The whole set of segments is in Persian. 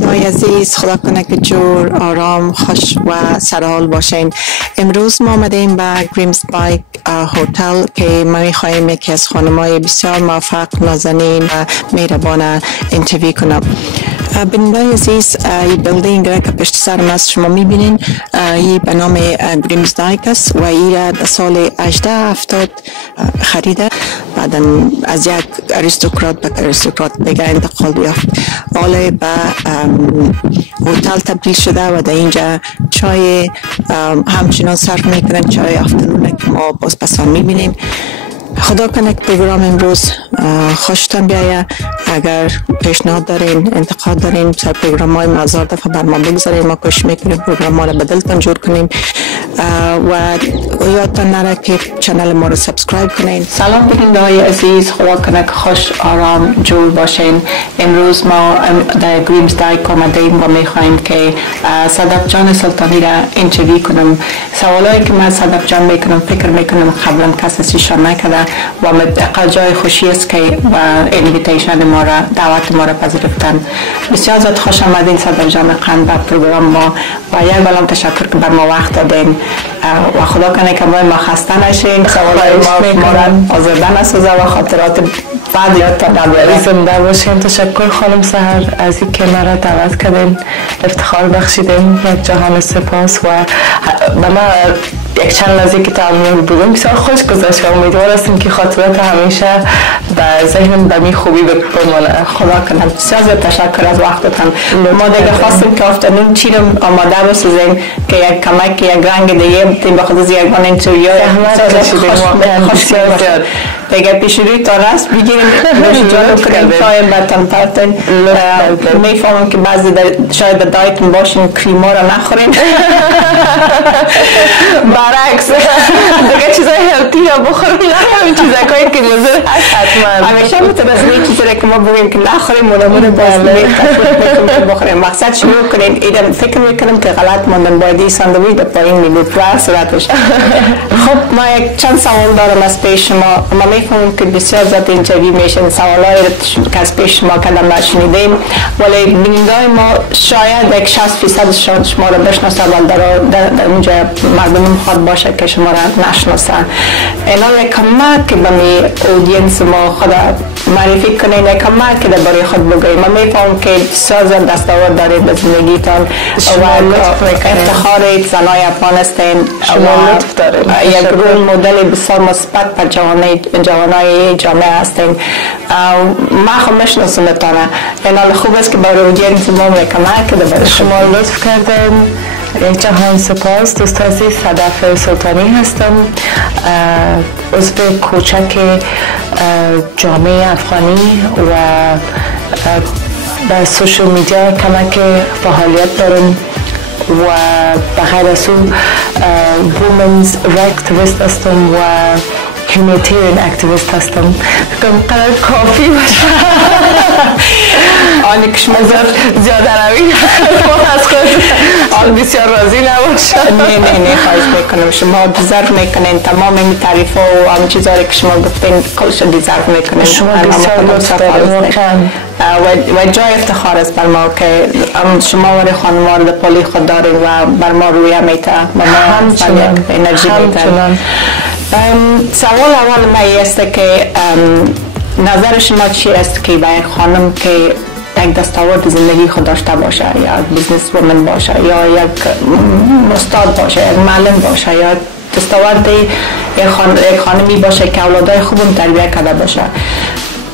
بینندهای عزیز، خدا کنه که جور، آرام، خوش و سرحال باشین. امروز ما آمدیم به گریمز بایک هتل که ما میخواهیم یکی از خانمهای بسیار موفق، نازنین و مهربان انترویو کنم. بینندهای عزیز، این بیلدینگ را که پشت سرم است شما میبینین، این به نام گریمز بایک است و این را در سال 1870 خریده. بعد از یک اریستوکرات به اریستوکرات دیگه انتقال یافت. حالا به هتل تبدیل شده و در اینجا چای همچنان صرف میکنن، چای آفتنونه که ما باز پسان میبینیم. خدا کنه که پروگرام امروز خوشتان بیایه. اگر پیشنهاد دارین، انتقاد دارین، سر پروگرام های هزار دفعه بر ما بگزاریم، ما کوشش میکنیم پروگرام ها رو بدلتان جور کنیم و یادتان نره که چنل ما رو سابسکرایب کنین. سلام بینندهای عزیز، خدا کنه که خوش آرام جور باشین. امروز ما در گریمز بایک آمدیم و میخواهیم که صدف جان سلطانی را انترویو کنم. سوالایی که من صدف جان میکنم فکر میکنم قبلا کسی ازشان نکرده و مدقا جای خوشی است که و انویتیشن ما را، دعوت ما را پذیرفتن. بسیار زیاد خوش آمدین صدف جان قند به پروگرام ما و یک بلام تشکر که بر ما وقت دادین و خدا کنه که ما خسته نشین. سوالای ما را آزرده نسازه و خاطرات بعد یادتان نبره. زنده باشین. تشکر خانم سحر از این که مرا دعوت کردین، افتخار بخشیدین، یک جهان سپاس و به ما یک چند لحظه که تعامل بودیم بسیار خوش گذشت و امیدوار هستیم که خاطرات همیشه به ذهن به می خوبی بمانه. خدا کنه. بسیار زیاد تشکر از وقتتان. ما دیگه خواستیم که آفتنون چی رو آماده بسازیم که یک کمک، یک رنگ دیگه بتیم به خود از یک بان انترویو خوش زیاد دیگه پیشروی تا رست بگیریم جالو کنیم شاید بطن پرتن. میفهمم که بعضی شاید به دایتون باشیم کریما رو نخوریم، برعکس دیگه چیزای هلتی رو بخوریم، همین چیزایی که مضر هست حتما. همیشه متوازی چیزایی که ما بگیم که نخوریم مونمون باز میکنیم که بخوریم. مقصد شروع کنیم ایدن فکر میکنم که غلط ماندن باید این ساندویچ به پایین میبود و صورتش. خب ما یک چند سوال دارم از پیش شما. ما میفهمم که بسیار زیاد انترویو میشن، سوالای که از پیش شما کردم نشنیدیم، ولی بینندهای ما شاید یک 60% شما را بشناسه و در اونجا مردم خود باشه که شما را نشناسن. اینا یک کمک که به می اودینس ما خود معرفی کنین، یک کمک که در باره خود بگویم. من میفهمم که بسیار زیاد دستاورد دارید به زندگیتان و افتخارید زنای افغانستان و یک رول مدل بسیار مثبت پر جوانای جامعه هستین. ما خود میشناسمتانه. اینا خوب است که برای اودینس ما یک کمک که در باره شما لطف کردین. یک جهان سپاس. دوست عزیز صدف سلطانی هستم، عضو کوچک جامعه افغانی و به سوشل میدیا کمک فعالیت دارم و بغیر از اون وومنز اکتیویست هستم و هیومانیتریان اکتیویست هستم. فکرم قرار کافی باشه. آنی کشما زیاده روی از خود آن بسیار راضی نباشم. نه خواهش میکنم. شما دیزرف میکنین تمام این تعریف و همه چیزهایی که شما گفتین کلش دیزرف میکنین. شما بسیار لطف دارید و جای افتخار است بر ما که شما و خانم در پالی خود دارید و بر ما رویه میته و ما همچنان انرژی میته. سوال اول ما است که نظر شما چی است که برای خانم که یک دستاورد زندگی خود داشته باشه، یا بیزنس وومن باشه، یا یک استاد باشه، یک معلم باشه، یا دستاورد یک خانمی باشه که اولادای خوبم تربیت کرده باشه،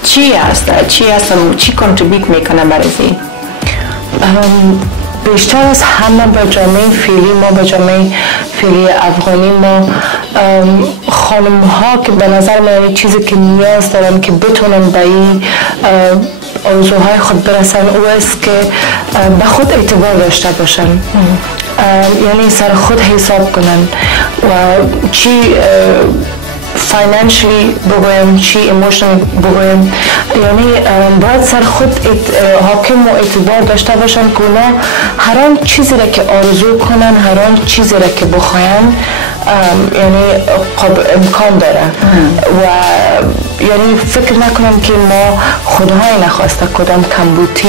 چی است؟ چی کنتریبیوت میکنه برای این؟ بیشتر از همه به جامعه فعلی ما، به جامعه فعلی افغانی ما، خانم ها که به نظر من چیزی که نیاز دارن که بتونن به این آرزوهای خود برسن او است که به خود اعتبار داشته باشن، یعنی سر خود حساب کنن و چی فاینانشلی بگویم چی ایموشنال بگویم، یعنی باید سر خود حاکم و اعتبار داشته باشن که اونا هر آن چیزی را که آرزو کنن، هر آن چیزی را که بخواین یعنی امکان داره و یعنی فکر نکنم که ما خدای نخواسته کدام کمبودی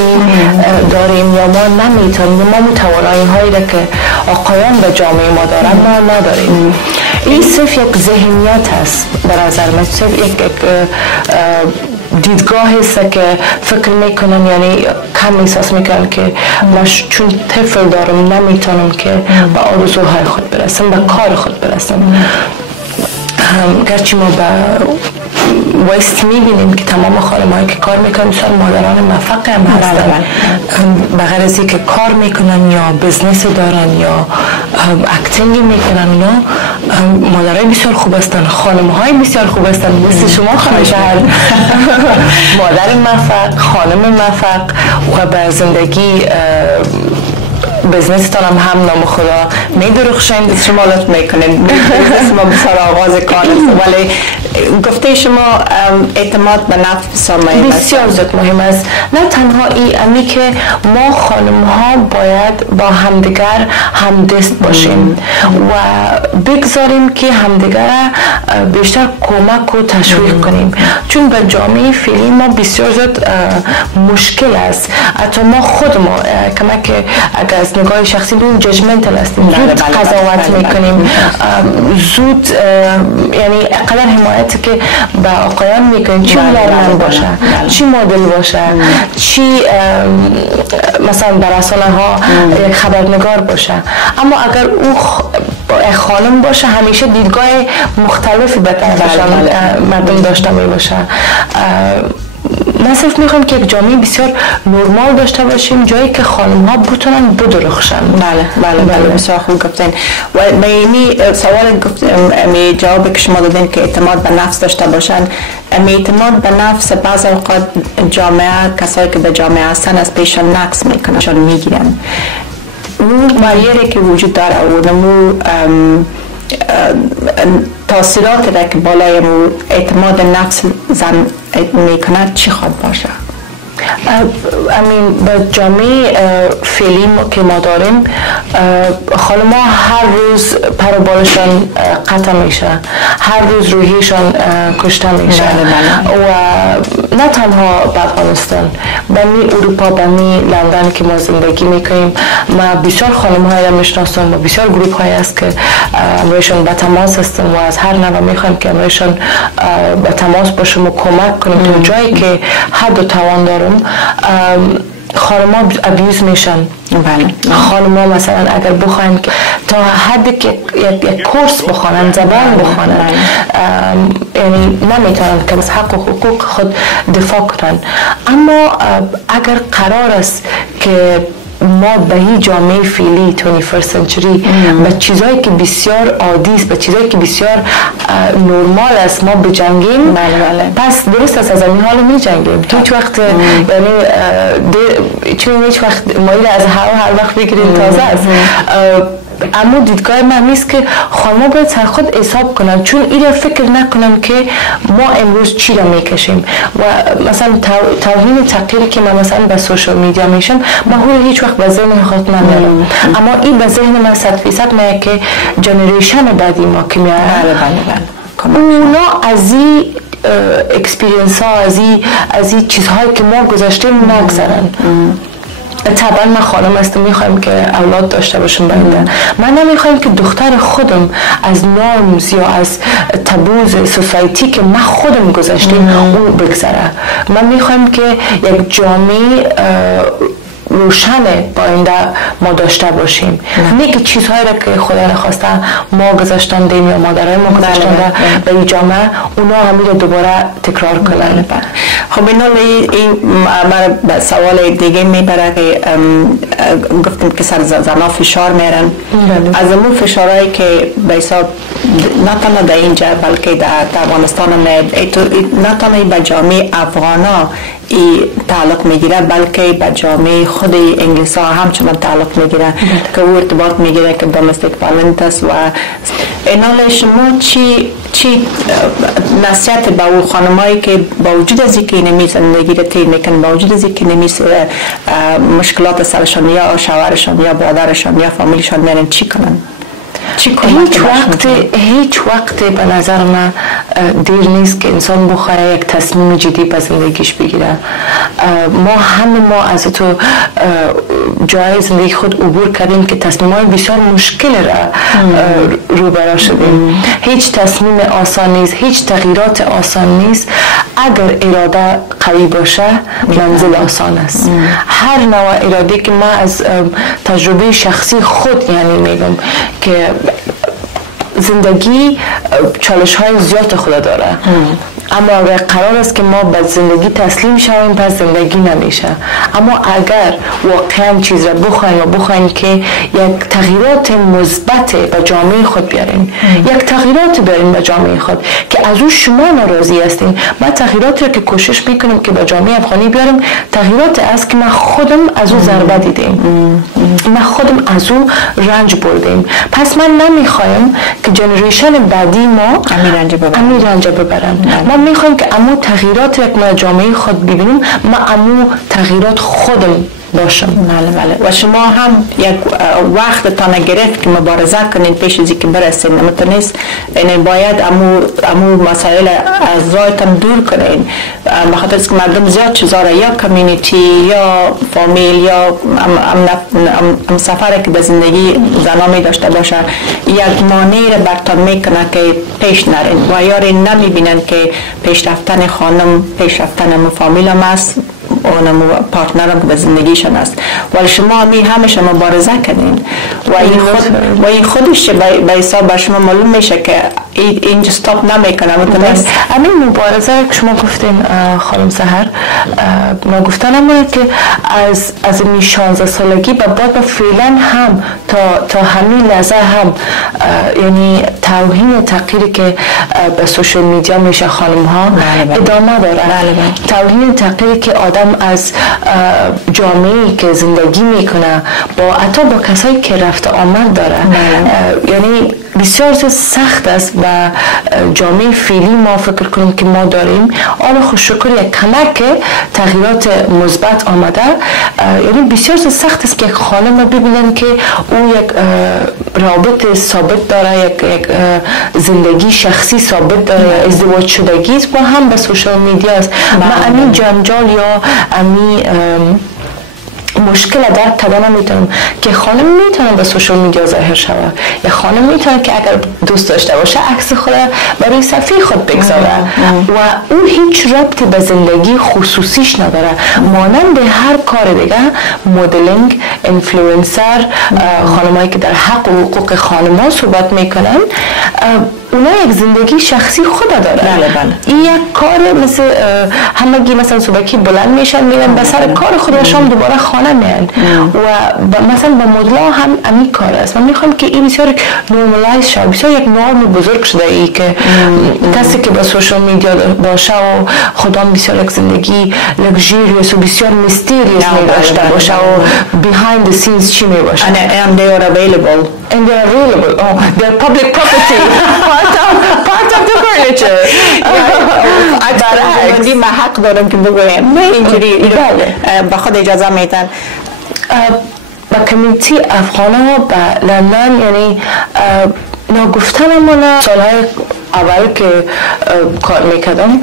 داریم یا ما نمیتونیم، ما توانایی هایی را که آقایان به جامعه ما دارن ما نداریم. این صرف یک ذهنیت است به نظر من، صرف یک دیدگاه است که فکر میکنن، یعنی کم احساس میکنن که من چون طفل دارم نمیتونم که به آرزوهای خود برسم، به کار خود برسم. گرچه ما به وایست میبینیم که تمام خانم‌هایی که کار میکنن مثلا مادران موفق هم هستن، بغیر از اینکه کار میکنن یا بزنس دارن یا اکتینگ میکنن، یا مادرای بسیار خوب هستن، خانم‌های بسیار خوب هستن، مثل شما خانم شهر مادر موفق، خانم موفق و به زندگی بزنس تانم هم نام خدا می درخشند، شما لطف میکنید بزنس ما بسیار آغاز کار است، ولی گفته شما اعتماد به نفس بسیار زیاد مهم است. نه تنها امی که ما خانم ها باید با همدیگر همدست باشیم و بگزاریم که همدیگر بیشتر کمک و تشویق کنیم، چون به جامعه فعلی ما بسیار زیاد مشکل است. حتی ما خود ما کمک که اگر از نگاه شخصی بودیم ججمنتال هستیم، زود قضاوت میکنیم، زود یعنی اقلا حمایت که به آقایان میکنیم، چی هنرمند باشه، چی مدل باشه، چی مثلا در رسانه ها یک خبرنگار باشه. اما اگر او خانم باشه همیشه دیدگاه مختلفی به مردم داشته می باشه. من صرف میخوام که یک جامعه بسیار نرمال داشته باشیم، جایی که خانم ها بتونن بدرخشن. بله بسیار خوب گفتین. و اینی سوال گفتیم جواب که شما دادین که اعتماد به نفس داشته باشن، اعتماد به نفس بعض اوقات جامعه کسایی که به جامعه هستن از پیش نقص میکنن، چون میگیرن اون باریری که وجود داره و نمو تاثیرات را که بالای اعتماد نفس زن میکند چی خواهد باشه؟ به جامعه فعلی که ما داریم خانم ها هر روز پر و بالشان قطع میشه، هر روز روحیشان کشته میشه و نه تنها به افغانستان، به اروپا، به لندن که ما زندگی میکنیم ما بسیار خانم های را میشناسم و بسیار گروپ های است که امروزشان به تماس هستم و از هر نوع میخوایم که امروزشان به تماس باشم و کمک کنیم تا جایی که حد و توان دارم. خانم ها ابیوز میشن. خانم ها مثلا اگر بخواین که تا حدی که یک کورس بخوانن، زبان بخوانن، یعنی نمیتونن که از حق و حقوق خود دفاع کنن. اما اگر قرار است که ما به این جامعه فعلی 21st century به چیزایی که بسیار عادی است، به چیزایی که بسیار نرمال است ما بجنگیم، پس درست است از این حال می جنگیم. تو هیچ وقت یعنی چون هیچ وقت مایل از هر وقت بگیریم تازه است. اما دیدگاه من نیست که خانم باید سر خود حساب کنن، چون این فکر نکنن که ما امروز چی را میکشیم و مثلا توهین تقلیلی که من مثلا به سوشال میدیا میشم من هیچ وقت به ذهن خود ندارم، اما این به ذهن من 100% میاد که جنریشن بعدی ما که میاد اونا از این اکسپیرینس ها، از این چیزهایی که ما گذاشتیم نگذرن. طبعا من خانم هستم، میخوایم که اولاد داشته باشم بنده. من نمیخوایم که دختر خودم از نورمز یا از تبوز سوسایتی که من خودم گذاشتیم اون بگذره. من میخوایم که یک جامعه روشن با آینده ما داشته باشیم، نه که چیزهایی را که خدا نخواسته ما گذاشتن دیم یا مادرای ما گذاشتن به این جامعه اونا همین رو دوباره تکرار کنن. خب این مرا سوال دیگه میبره که گفتیم که سر زنها فشار میرن، از اون فشارهایی که به حساب نه تنها در اینجا بلکه در افغانستان نه تنها به جامعه افغانا ای تعلق میگیره بلکه به جامعه خود انگلیس ها همچنان تعلق میگیره که او ارتباط میگیره که دومستیک وایلنس است. و اینال شما چی نصیحت به او خانمایی که با وجود از اینکه نمی زندگی را طی میکنن، با وجود از اینکه نمی مشکلات سرشان یا شوهرشان یا برادرشان یا فامیلشان میرن چی کنن؟ هیچ وقت به نظر من دیر نیست که انسان بخواه یک تصمیم جدی به زندگیش بگیره. ما از تو جای زندگی خود عبور کردیم که تصمیم‌های بسیار مشکل را روبرو شدیم. هیچ تصمیم آسان نیست، هیچ تغییرات آسان نیست. اگر اراده قوی باشه منزل آسان است. هر نوع اراده که من از تجربه شخصی خود یعنی میگم که زندگی چالش های زیاد خود داره، اما اگر قرار است که ما به زندگی تسلیم شویم پس زندگی نمیشه. اما اگر واقعا چیز را بخوایم که یک تغییرات مثبت به جامعه خود بیاریم، یک تغییرات بیاریم به جامعه خود که از او شما ناراضی هستین، ما تغییراتی را که کوشش میکنیم که به جامعه افغانی بیاریم تغییرات است که ما خودم از او ضربه دیدیم، ما خودم از او رنج بردیم. پس من نمیخوایم که جنریشن بعدی ما امی رنج ببرن. ما میخوایم که امو تغییرات یک ما جامعه خود ببینیم، ما امو تغییرات خودم باشم. بله. و شما هم یک وقت تا نگرفت که مبارزه کنین پیش از اینکه برسین، نمیتونست یعنی باید امو مسائل از رایتان دور کنین، بخاطر از که مردم زیاد چیزا را یا کمیونیتی یا فامیل یا ام سفر که به زندگی زنا می داشته باشه یک مانعی را برتان میکنه که پیش نرین و یاری نمیبینن که پیش رفتن خانم پیش رفتن امو فامیل هم است، اونم پارتنرم که به زندگیشان است. ولی شما همیشه مبارزه کنین و این خودش به حساب بر شما معلوم میشه که اینجا استاپ نمیکنه. همین مبارزه که شما گفتین خانم سحر، ما گفتنم که از این 16 سالگی به بعد فعلا هم تا همین لحظه هم یعنی توهین تحقیری که به سوشال میدیا میشه خانم ها ادامه داره. توهین تحقیری که آدم از جامعه‌ای که زندگی میکنه حتی با کسایی که رفت آمد داره، یعنی بسیار سخت است و جامعه فعلی ما فکر کنیم که ما داریم. آن خوششکر یک کمک تغییرات مثبت آمده، یعنی بسیار سخت است که خانم ببینن که او یک رابط ثابت داره، یک زندگی شخصی ثابت داره، ازدواج شدگی است و هم به سوشال میدیا است. ما همین جنجال یا همین مشکل در کدام میتونم که خانم میتونه به سوشال میدیا ظاهر شود، یا خانم میتونه که اگر دوست داشته باشه عکس خود برای صفحه خود بگذاره و او هیچ ربطی به زندگی خصوصیش نداره. مانند هر کار دیگه، مدلینگ، اینفلوئنسر، خانمایی که در حق و حقوق خانم‌ها صحبت میکنن، اونا یک زندگی شخصی خود داره. این یک کار مثل همگی مثلا صبحی بلند میشن میرن به سر کار خود و شام دوباره خانه میان و مثلا با مدلا هم امی کار است. من میخوام که این بسیار نورمالایز شد، بسیار یک نرم بزرگ شده ای که کسی که با سوشال میدیا باشه و خودم بسیار یک زندگی لگژریوس و بسیار میستریوس می‌داشته باشه و behind the scenes چی میباشه. And they are available. They're public property. part of the furniture. برای من حق دارم که بگویم نه اینجوری به خود اجازه میدن. با کمیونیتی افغان‌ها به لندن یعنی نگفتن من سالهای اول که کار میکردم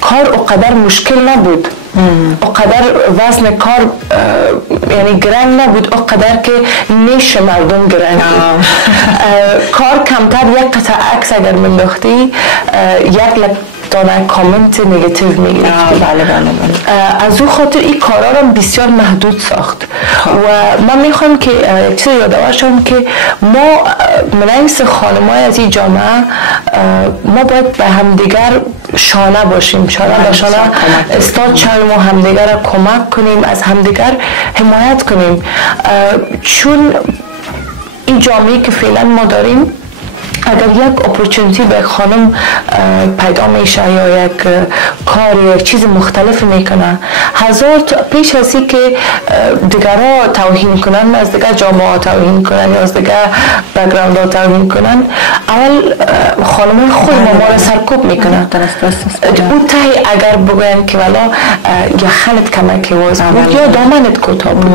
کار اقدر مشکل نبود، اقدر وزن کار یعنی گرنگ نبود، اقدر که نیش مردم گرنگ بود. کار کمتر یک قطع عکس اگر منداختی یک دانه کامنت نگاتیو میگیرد. از او خاطر این کارا رو بسیار محدود ساخت و من میخوام که چیز یادآور شم که ما منعکس خانم‌های از این جامعه ما باید به همدیگر شانه باشیم، شانه به شانه استاد شویم و همدیگر را کمک کنیم، از همدیگر حمایت کنیم، چون این جامعه که فعلا ما داریم اگر یک اپورتونیتی به خانم پیدا میشه یا یک کار یک چیز مختلف میکنه، هزار پیش از این که دیگرها توهین کنن، از دیگر جامعه توهین کنن یا از دیگر بک‌گراند ها توهین کنن، اول خانم خود ما را سرکوب میکنن. او تایی اگر بگوین که والا یا خلط کمک واز بود یا دامنت کوتاه بود،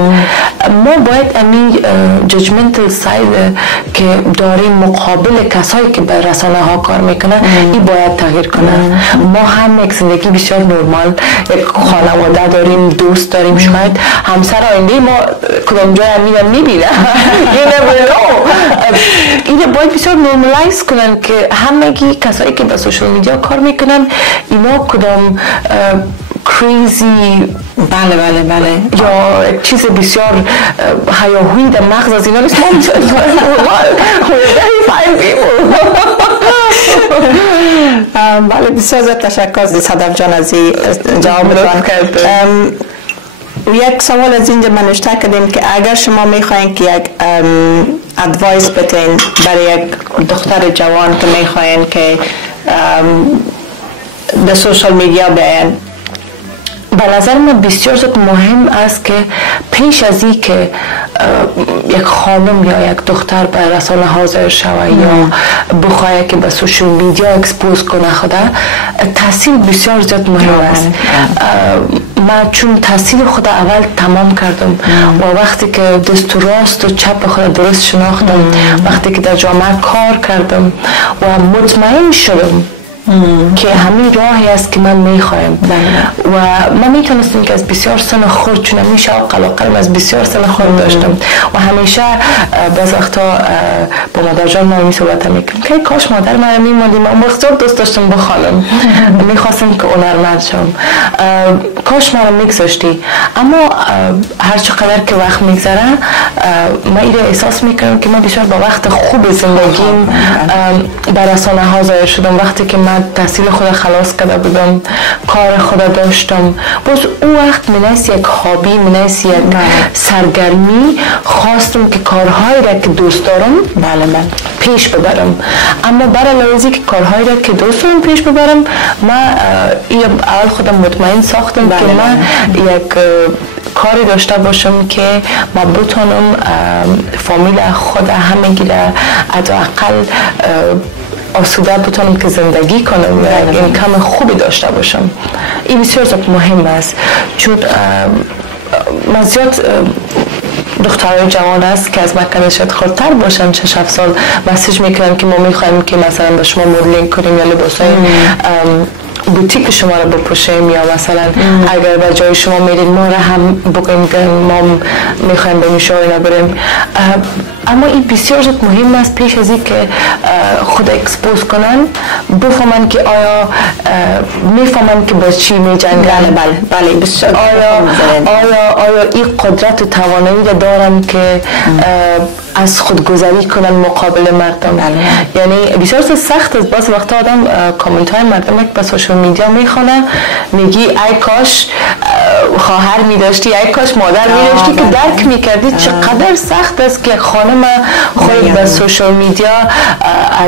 ما باید امی ججمنتل ساید که داریم مقابل کسایی که به رسانه ها کار میکنن این باید تغییر کنن. ما هم یک زندگی بسیار نرمال، یک خانواده داریم، دوست داریم، شاید همسر آینده ما کدام جای امیدم میبینه این باید بسیار نرمالایز کنن که همگی کسایی که به سوشال میدیا کار میکنن اینا کدام کریزی بله یا چیز بسیار هیاهویی در مغز از اینا نیست. ما بله بسیار زیاد تشکر صدف جان از این جوابتان. یک سوال از اینجا من نوشته کردیم که اگر شما میخواین که یک ادوایس بتین برای یک دختر جوان که میخواین که به سوشال میدیا بیاین، به نظر من بسیار زیاد مهم است که پیش از این که یک خانم یا یک دختر به رسانه حاضر شود یا بخواهد که به سوشال میدیا اکسپوز کنه خوده، تحصیل بسیار زیاد مهم است. من چون تحصیل خود اول تمام کردم و وقتی که دست و راست و چپ خود درست شناختم، وقتی که در جامعه کار کردم و مطمئن شدم که همین راهی است که من میخوایم و من میتونستم که از بسیار سن خورد، چون همیشه قلقلم از بسیار سن خورد داشتم و همیشه بعض وقتا با مادر جان ما صحبت میکنم که کاش مادر من میموندیم، من بسیار دوست داشتم بخوانم، میخواستم که هنرمند شم، کاش من میگذاشتی. اما هر چقدر که وقت میگذره من این احساس میکنم که من بسیار با وقت خوب زندگیم به رسانه ها ظاهر شدم. وقتی که من تحصیل خود خلاص کرده بودم، کار خود داشتم، باز اون وقت منیست یک هابی، منیست یک سرگرمی، خواستم که کارهایی را که دوست دارم پیش ببرم. اما برای لحظی که کارهایی را که دوست دارم پیش ببرم، من اول خودم مطمئن ساختم که من یک کاری داشته باشم که ما بتونم فامیل خود همگی را حداقل آسوده بتونم که زندگی کنم و اینکم خوبی داشته باشم. این بسیار مهم است، چون من زیاد دخترای جوان است که از مکان شاید خودتر باشن 6-7 سال مسیج میکنن که ما میخوایم که مثلا به شما مدلینگ کنیم یا لباسای بوتیک شما رو بپوشیم یا مثلا اگر به جای شما میرین ما رو هم بگویم که ما میخوایم به میشه اینا بریم. اما این بسیار زیاد مهم است پیش از این که خود اکسپوز کنن بفهمن که آیا میفهمن که با چی میجنگن، بله بسیار آیا این قدرت و توانایی رو دارن که از خودگذری کنن مقابل مردم. یعنی بسیار سخت است. بعض وقتا آدم کامنت های مردم که به سوشال میدیا میخونه، میگی ای کاش خواهر میداشتی، ای کاش مادر میداشتی، که درک میکردی چقدر سخت است که خانم خود به سوشال میدیا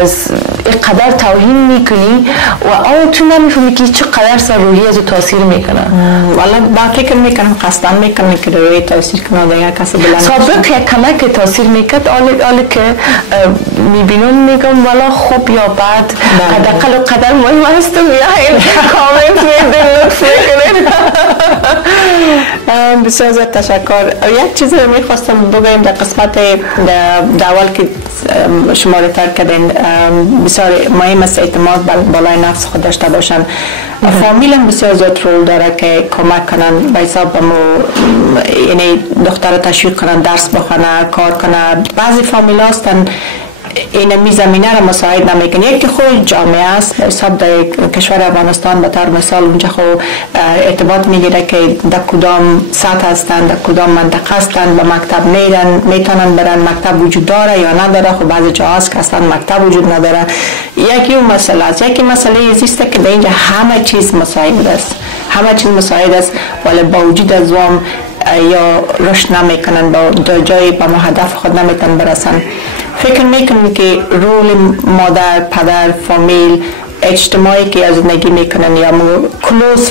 از اینقدر توهین میکنی و آیا تو نمیفهمی که چقدر سر روحی از تاثیر میکنه. والا با فکر میکنم قصدن میکنه که روی تاثیر کنه دیگه کسی بلند سابق یک کمک تاثیر میکرد، آلی که میبینم میگم والا خوب یا بد حداقل قدر مهم هستم یا این کامنت میدین لطف میکنین. بسیار زیاد تشکر. یک چیز رو میخواستم بگویم در قسمت اول که شما رو ترک کردین، بسیار مهم است اعتماد بالای نفس خود داشته باشن. فامیل هم بسیار زیاد رول داره که کمک کنن به حساب یعنی دختر تشویق کنن درس بخونه، کار کنه. بعضی فامیل هستن این زمینه را مساعد نمیکنه. یکی خود جامعه است به حساب در کشور افغانستان به طور مثال اونجا خود ارتباط میگیره که در کدام سطح هستند، در کدام منطقه هستند، به مکتب میرن، میتونن برن، مکتب وجود داره یا نداره. خب بعضی جاها هست که اصلا مکتب وجود نداره. یکی اون مسئله است. یکی مسئله ایزیسته که در اینجا همه چیز مساعد است، همه چیز مساعد است، ولی با وجود از وام یا رشد نمیکنن، با جای به هدف خود نمیتونن برسن. فکر میکنم که رول مادر، پدر، فامیل، اجتماعی که از زندگی میکنن یا کلوز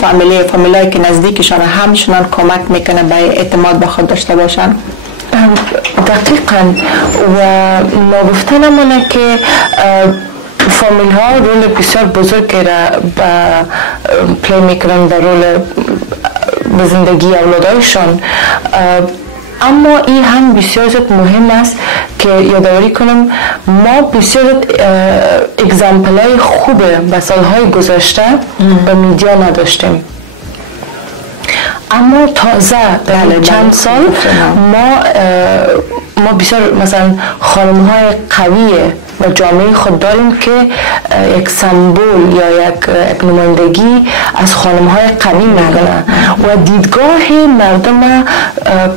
فامیلایی که نزدیکشان همشونان کمک میکنه به اعتماد به خود داشته باشن؟ دقیقاً و ما گفتنمونه که فامیل ها رول بسیار بزرگی را پلی میکنن در رول به زندگی اولادایشان، اما این هم بسیار زیاد مهم است که یادآوری کنم ما بسیار اگزامپل های خوب به سالهای گذشته به میدیا نداشتیم، اما تازه در چند سال ما بسیار مثلا خانم‌های قوی و جامعه خود داریم که یک سمبل یا یک نمایندگی از خانم‌های قوی میکنه و دیدگاه مردم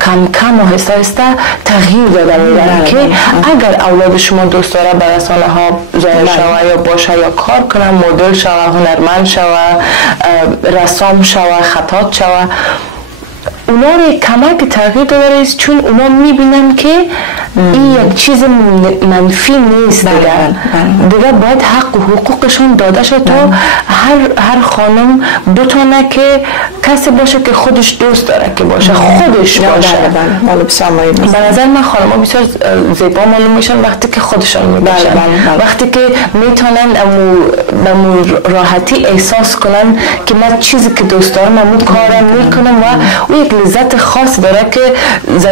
کم کم و آهسته آهسته تغییر داده می‌بینه که اگر اولاد شما دوست داره به رسانه ها ظاهر شوه یا باشه یا کار کنه، مدل شوه، هنرمند شوه، رسام شوه، خطاط شوه، اونا رو کمک تغییر داده است، چون اونا میبینن که این یک چیز منفی نیست دیگه باید حق و حقوقشون داده شد تا هر خانم بتونه که کسی باشه که خودش دوست داره که باشه، خودش باشه. به نظر من خانم ها بسیار زیبا معلوم میشن وقتی که خودشان میباشن، وقتی که میتونن امو راحتی احساس کنن که من چیزی که دوست دارم امو کارم میکنم و او یک لذت خاص داره که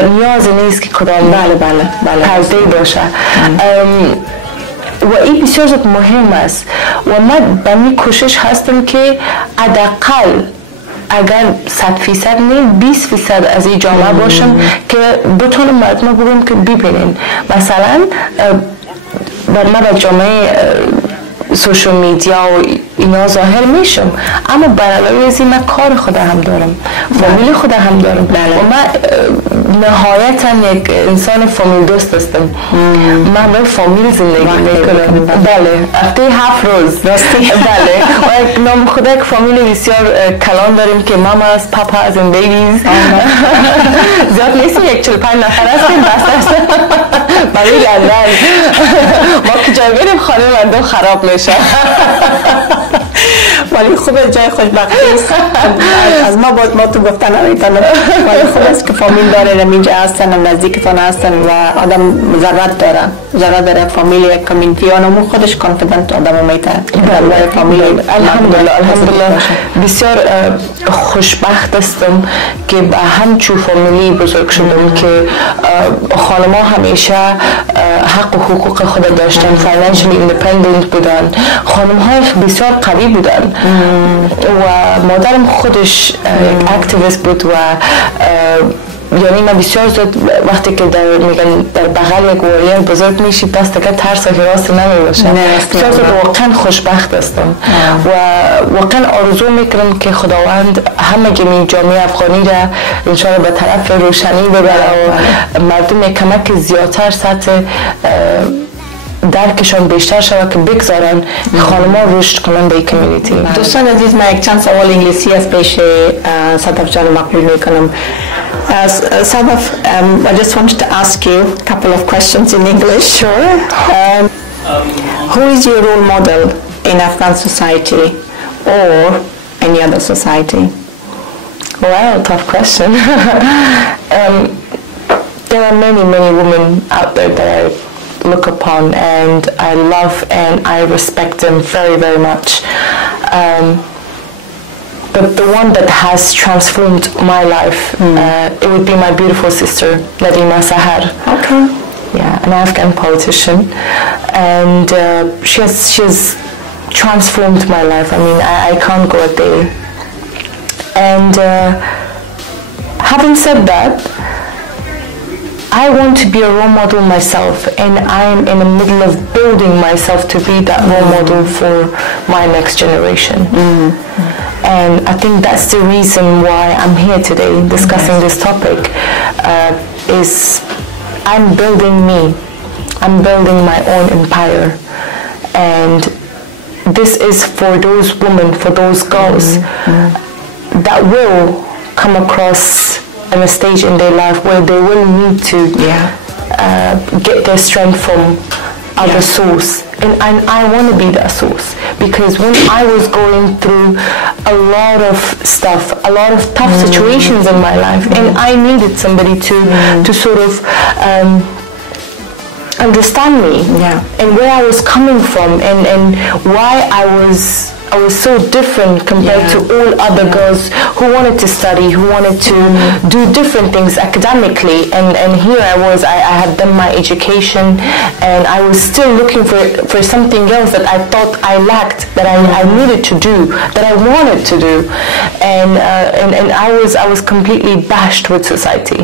نیازی نیست که کدام پرده باشه. و این بسیار زیاد مهم است و من به می کوشش هستم که حداقل اگر 100% نه 20% از این جامعه باشم که بتونم مردم بگم که ببینین مثلا من به جامعه سوشال میدیا و اینا ظاهر میشم، اما برای از این من کار خودم هم دارم، فامیل خودم هم دارم و من نهایتا یک انسان فامیل دوست هستم. من با فامیل زندگی میکنم، بله، هفته 7 روز بله، و نام خدا یک فامیل بسیار کلان داریم که ماما از پاپا از این بیبیز زیاد نیستیم، یک 45 نفر هستیم بس برای لندن ما که جای بریم خانه مردم خراب میشه ولی خوبه جای خوشبختی است. از ما تو گفتن نمیتونم، ولی خوب است که فامیل داره اینجا هستن و نزدیکتان هستن و آدم ضرورت داره فامیل یک کامیونیتی آنمون خودش کانفیدنت آدم میتونه برای فامیل. الحمدلله بسیار خوشبخت هستم که به همچون فامیلی بزرگ شدم که خانم ها همیشه حق و حقوق خود داشتن، فاینانشلی ایندیپندنت بودن، خانم ها بسیار قوی بودن و مادرم خودش اکتیویست بود و یعنی من بسیار زود وقتی که در بغل یک واریر بزرگ میشی پس دیگه ترس و هراس نمیباشه. بسیار زود واقعا خوشبخت هستم و واقعا آرزو میکنم که خداوند همه جامعه افغانی را انشاءالله به طرف روشنی ببره و مردم کمک زیادتر سطح درکشان بیشتر شود که بگذارن خانم ها رشد کنن به کمیونیتی. دوستان عزیز، من یک چند سوال انگلیسی از پیش صدف جان مقبول میکنم. Sadaf, I just wanted to ask you a couple of questions in English. Sure. Who is your role model in Afghan society or any other society? Well, tough question. There are many women out there that I look upon and I love and I respect them very much. But the one that has transformed my life, it would be my beautiful sister, Nadima Sahar. Okay. Yeah, an Afghan politician, and she has transformed my life. I mean, I can't go a day. And having said that, I want to be a role model myself, and I'm in the middle of building myself to be that role model for my next generation. And I think that's the reason why I'm here today discussing this topic, is I'm building me. I'm building my own empire. And this is for those women, for those girls that will come across on a stage in their life where they will need to get their strength from other source, and I want to be that source, because when I was going through a lot of stuff, a lot of tough situations in my life, and I needed somebody to sort of understand me, and where I was coming from, and why I was so different compared to all other girls who wanted to study, who wanted to do different things academically, and here I had done my education, and I was still looking for something else that I thought I lacked, that I needed to do, that I wanted to do, and I was completely bashed with society.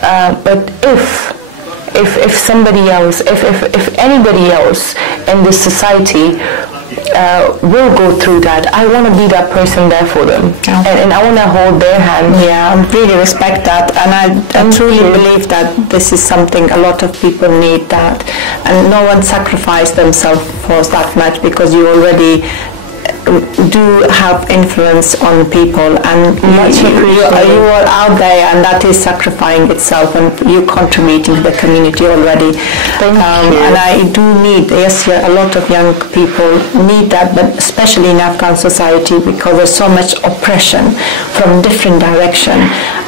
But if somebody else, if anybody else in this society will go through that, I want to be that person there for them, and I want to hold their hand. Yeah, I really respect that, and I truly believe that this is something a lot of people need, that, and no one sacrificed themselves for that much, because you already do have influence on people, and you are out there, and that is sacrificing itself, and you contributing to the community already. And I do need, yes, a lot of young people need that, but especially in Afghan society, because there's so much oppression from different direction,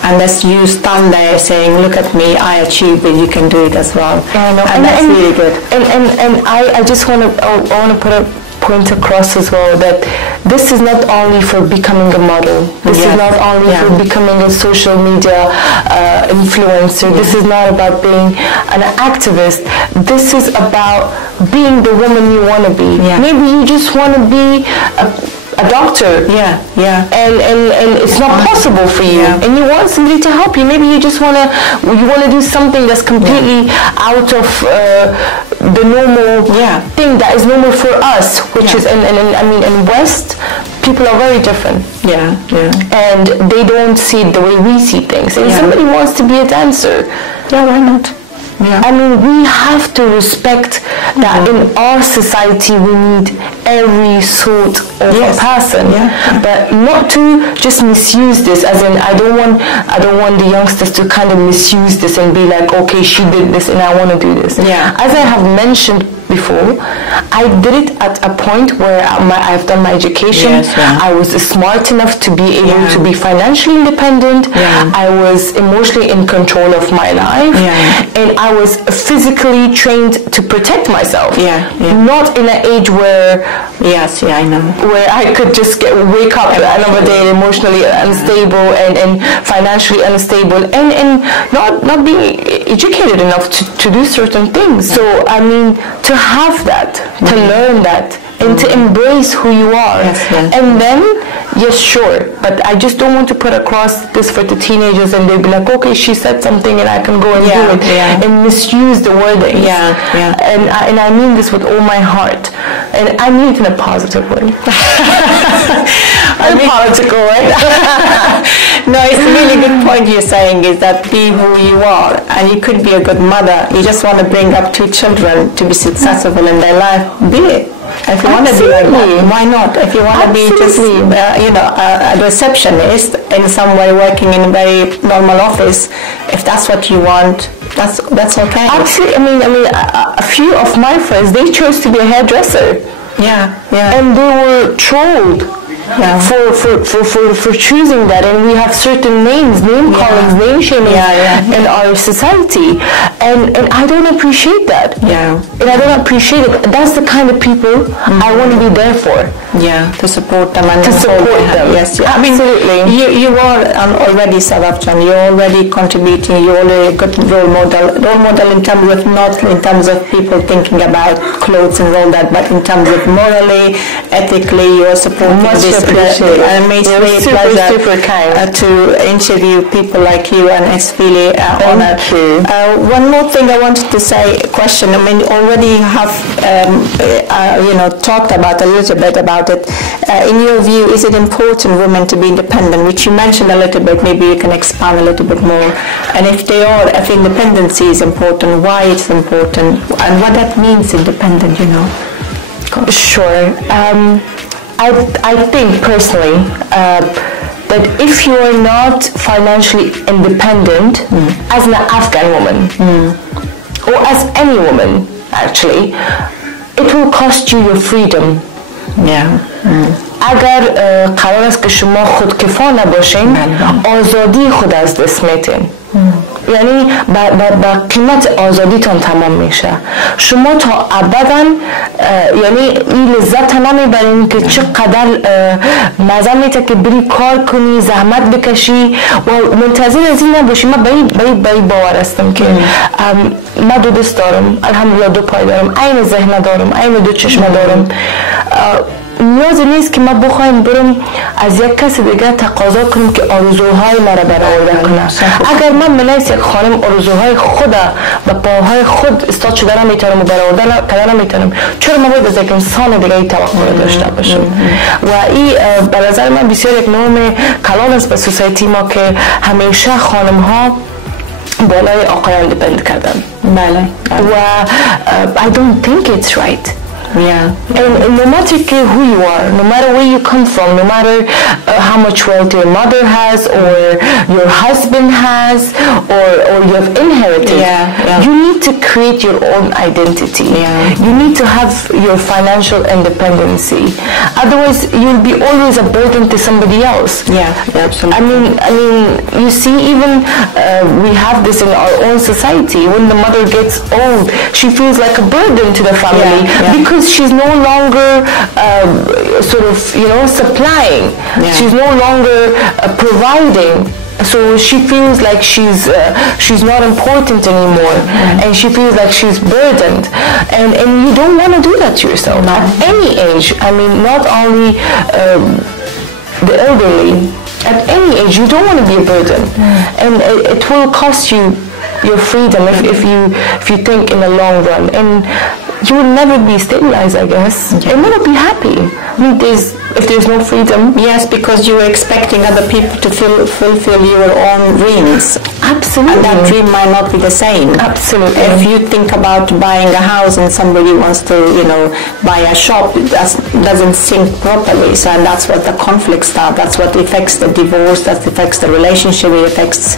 and as you stand there saying, look at me, I achieved it, you can do it as well. And that's really good. And I just want to put a point across as well, that this is not only for becoming a model, this is not only for becoming a social media influencer, this is not about being an activist, this is about being the woman you want to be. Maybe you just want to be a doctor, and it's not possible for you, and you want somebody to help you. Maybe you just want to do something that's completely out of the normal thing that is normal for us, which is in West, people are very different, and they don't see it the way we see things. And if somebody wants to be a dancer, why not? I mean, we have to respect that in our society we need every sort of a person, but not to just misuse this. As in, I don't want the youngsters to kind of misuse this and be like, okay, she did this and I want to do this. As I have mentioned before, I did it at a point where I've done my education. I was smart enough to be able to be financially independent. I was emotionally in control of my life, and I was physically trained to protect myself. Not in an age where where I could just wake up at the end of the day emotionally unstable and financially unstable, and not being educated enough to do certain things. So I mean, to have that, to learn that, and to embrace who you are. And then, yes, sure, but I just don't want to put across this for the teenagers, and they'll be like, okay, she said something and I can go and do it, and misuse the wording. And I mean this with all my heart, and I mean it in a positive way. Political way. No, it's a really good point you're saying, is that be who you are, and you could be a good mother. You just want to bring up 2 children to be successful in their life, be it. If you want to be like that, why not? If you want to be just, a receptionist in some way, working in a very normal office, if that's what you want, that's okay. Absolutely. I mean, a few of my friends, they chose to be a hairdresser. And they were trolled for choosing that, and we have certain name callings, name shaming in our society, and I don't appreciate that. And I don't appreciate it. That's the kind of people I want to be there for. To support them and to support them. Yes, absolutely. I mean, you are already Sadaf Jan. You're already contributing. You're already a good role model. Role model in terms of, not in terms of people thinking about clothes and all that, but in terms of morally, ethically, you're supporting this. And it makes me super kind to interview people like you, and it's really honor. One more thing I wanted to say, question. I mean, already have talked about a little bit about it. In your view, is it important women to be independent? Which you mentioned a little bit. Maybe you can expand a little bit more. And if they are, if independency is important, why it's important, and what that means, independent. Sure. I think personally that if you are not financially independent as an Afghan woman, or as any woman actually, it will cost you your freedom. اگر قرار است که شما خودکفا نباشین آزادی خود از دست میتین، یعنی با قیمت آزادیتان تمام میشه. شما تا ابدا یعنی این لذت نمیبرین که چقدر مزه میته که بری کار کنی، زحمت بکشی و منتظر از این نباشی. من بایی باور هستم که من دو دست دارم، الحمدلله دو پای دارم، عین ذهن دارم، عین دو چشم دارم. نیازی نیست که من بخوایم برم از یک کسی دیگه تقاضا کنم که آرزوهای مرا برآورده کنه. اگر من منیس یک خانم آرزوهای خود و پاهای خود استاد شده نمیتونم و برآورده کردن نمیتونم، چرا من باید از یک انسان دیگه ای توقع داشته باشم؟ و این به نظر من بسیار یک نوع کلان است به سوسایتی ما که همیشه خانم ها بالای آقایان دیپند کردن. بله. و I don't think it's right. Yeah. And no matter who you are, no matter where you come from, no matter how much wealth your mother has or your husband has or you have inherited, you need to create your own identity. You need to have your financial independency. Otherwise, you'll be always a burden to somebody else. Absolutely. I mean, you see, even we have this in our own society. When the mother gets old, she feels like a burden to the family because she's no longer sort of, supplying. She's no longer providing. So she feels like she's not important anymore, and she feels like she's burdened. And you don't want to do that to yourself at any age. I mean, not only the elderly. At any age, you don't want to be a burden, and it will cost you your freedom if you think in the long run. And you will never be stabilized, I guess, and never be happy. I mean, if there's no freedom. Yes, because you are expecting other people to fulfill your own dreams. Absolutely. And that dream might not be the same. Absolutely. If you think about buying a house and somebody wants to, buy a shop, it doesn't sync properly. So, and that's what the conflicts start. That's what affects the divorce, that affects the relationship, it affects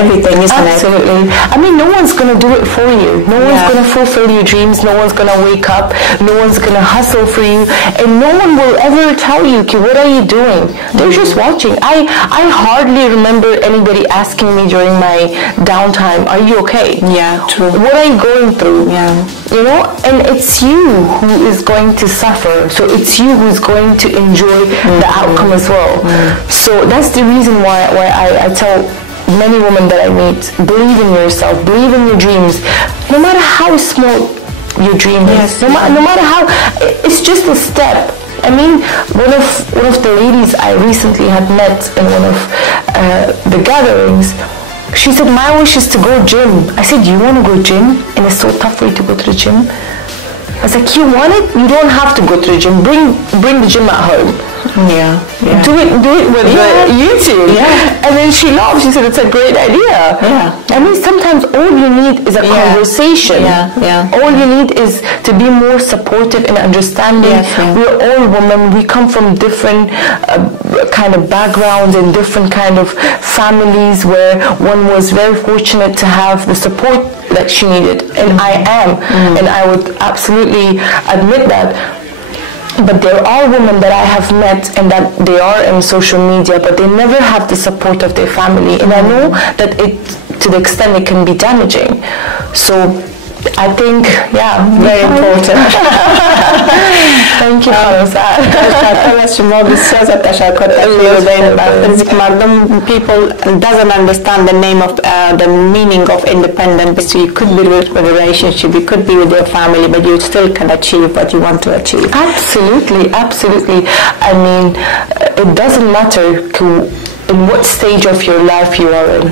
everything, isn't it? Absolutely. I mean, no one's going to do it for you. No one's going to fulfill your dreams. No one's going to wake up. No one's going to hustle for you. And no one will ever tell you, what are you doing? They're just watching. I hardly remember anybody asking me during my downtime, are you okay? Yeah, true. What are you going through? Yeah. And it's you who is going to suffer. So it's you who is going to enjoy the outcome as well. So that's the reason why I tell many women that I meet, believe in yourself, believe in your dreams, no matter how small your dream is, no matter how, it's just a step. I mean, one of the ladies I recently had met in one of the gatherings, she said, my wish is to go gym. I said, you want to go gym? And it's so tough for you to go to the gym. I was like, you want it? You don't have to go to the gym. Bring the gym at home. Do it with YouTube. And then she laughed. She said, it's a great idea. I mean, sometimes all you need is a conversation. All you need is to be more supportive and understanding. We're all women. We come from different kind of backgrounds and different kind of families where one was very fortunate to have the support that she needed. And I am. And I would absolutely admit that. But there are women that I have met and that they are in social media, but they never have the support of their family. And I know that to the extent it can be damaging. So I think, very important. Thank you for that. People doesn't understand the name of the meaning of independence. So you could be with a relationship, you could be with your family, but you still can achieve what you want to achieve. Absolutely, absolutely. I mean, it doesn't matter in what stage of your life you are in.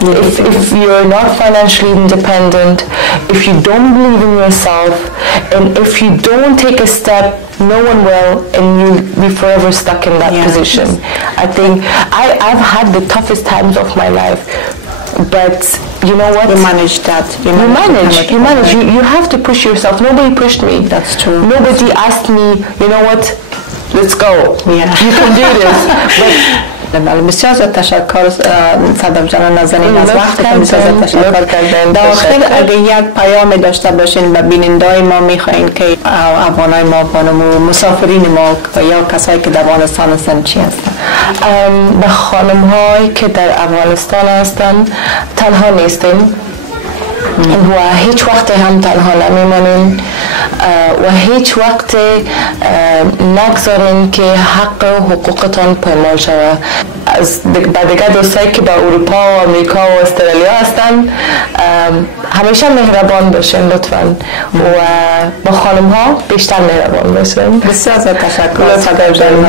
If you're not financially independent, if you don't believe in yourself, and if you don't take a step, no one will, and you'll be forever stuck in that position. I think I've had the toughest times of my life, but you know what? You managed that. You manage. You have to push yourself. Nobody pushed me. That's true. Nobody asked me, you know what? Let's go. You can do this. But بسیار زیاد تشکر صدف جان نازنین از وقتتون، بسیار زیاد تشکر. در آخر اگر یک پیام داشته باشین به بینندهای ما میخواین که افغانای ما و مسافرین ما یا کسایی که در افغانستان هستن چی هستن؟ به خانم‌هایی که در افغانستان هستن تنها نیستیم و هیچ وقت هم تنها نمیمانیم و هیچ وقت نگذارین که حق و حقوقتان پایمال شود. با دیگر دوستایی که با اروپا و امریکا و استرالیا هستن همیشه مهربان باشین لطفاً و با خانم ها بیشتر مهربان باشین. بسیار زیاد تشکر صدف جان.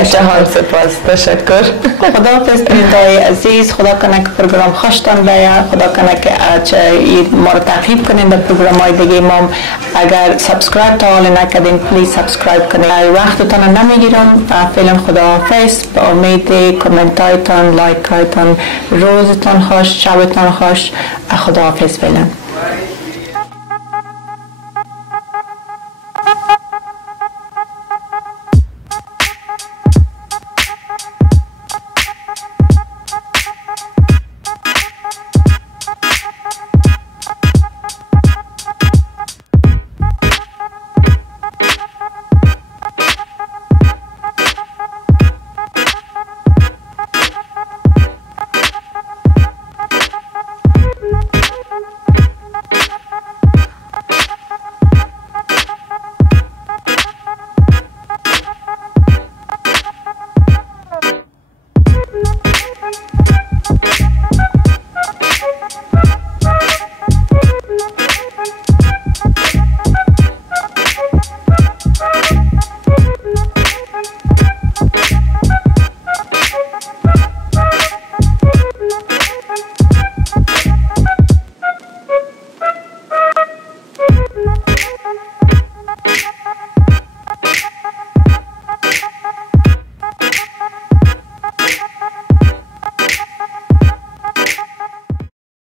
یک جهان سپاس. تشکر. خداحافظ بینندهای عزیز. خدا کنه که پروگرام خوشتان بیاد. خدا کنه که ما رو تعقیب کنین در پروگرام های دیگه ما. اگر سابسکرایب تا حال نکردین پلیز سابسکرایب کنین. وقتتان نمیگیرم. فعلا خداحافظ. با امید کامنت هایتان، لایک هایتان. روزتان خوش، شبتان خوش. خداحافظ فعلا.